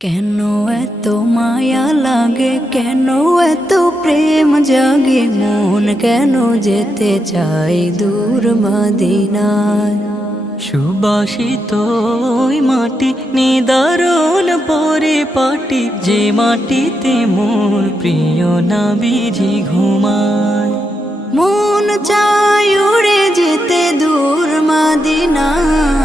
কেন এত মায়া লাগে, কেন এত প্রেম জাগে, মন কেন যেতে চাই দূর মদিনায়। সুবাসিত ওই মাটি নিদারুণ পরিপাটি, যে মাটিতে মোর প্রিয় নবীজি ঘুমায়। মন চাই উড়ে যেতে দূর মদিনায়।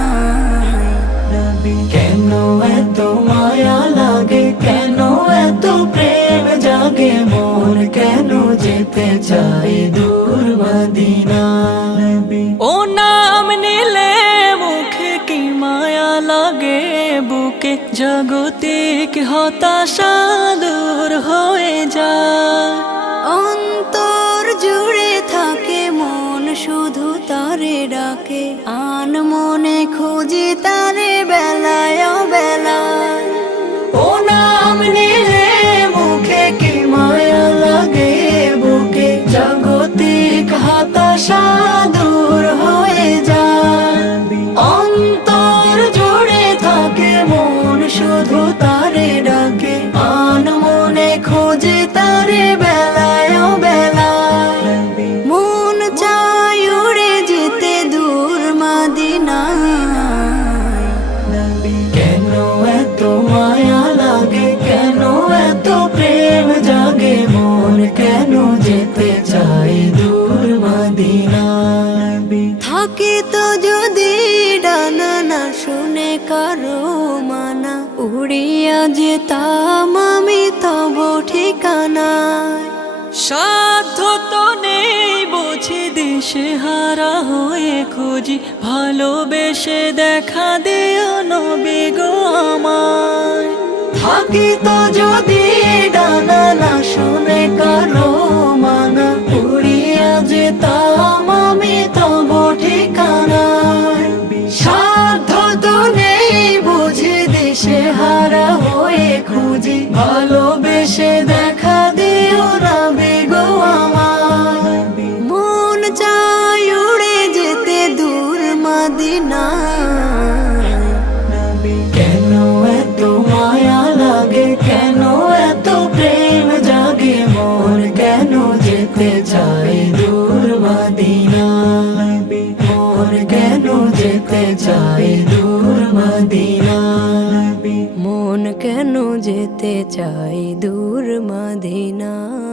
কেন এত মায়া লাগে, কেন এত প্রেম জাগে, মন কেন যেতে চাই দূর মদিনায়। ও নাম নিলে মুখে কি মায়া লাগে, বুকে জাগতিক হতাশা দূর হয়ে যায়। অন্তর জুড়ে থাকে মন শুধু তারে ডাকে, আন মনে খুঁজি তারে বেলায় বেলায়। ও নাম নিলে মুখে কি মায়া লাগে, বুকে জাগতিক হতাশা দূর হয়ে যায়। অন্তর জুড়ে থাকে মন শুধু তারে ডাকে, আন মনে খোঁজে তারে বেলায় বেলায়। মন চাই উড়ে যেতে দূর মদিনায়। কেন এত মায়া লাগে, কেন এত প্রেম জাগে, মন কেন যেতে চাই দূর মদিনায়। থাকি তো যদি ডানা না শুনে কারো মানা, উড়িয়া যেতাম আমি তব ঠিকানায়। সাধ্য তো নেই বুঝি দিশে হারা হয়ে খুঁজি, ভালোবেসে দেখা দিও নবী গো আমায়। থাকি তো যদি ডানা না শুনে কারো মানা, উড়িয়া যেতাম আমি তব ঠিকানায়। সাধ্য তো নেই বুঝি দিশে হারা হয়ে খুঁজি, ভালোবেসে দেখা দিও নবী গো আমায়। মন চাই উড়ে যেতে দূর মদিনায়। কেন এত মায়া লাগে, কেন এত প্রেম জাগে, মন কেন যেতে চাই দূর মদিনায়। মন কেন যেতে চাই দূর মদিনায়। মন কেন যেতে চাই দূর মদিনায়।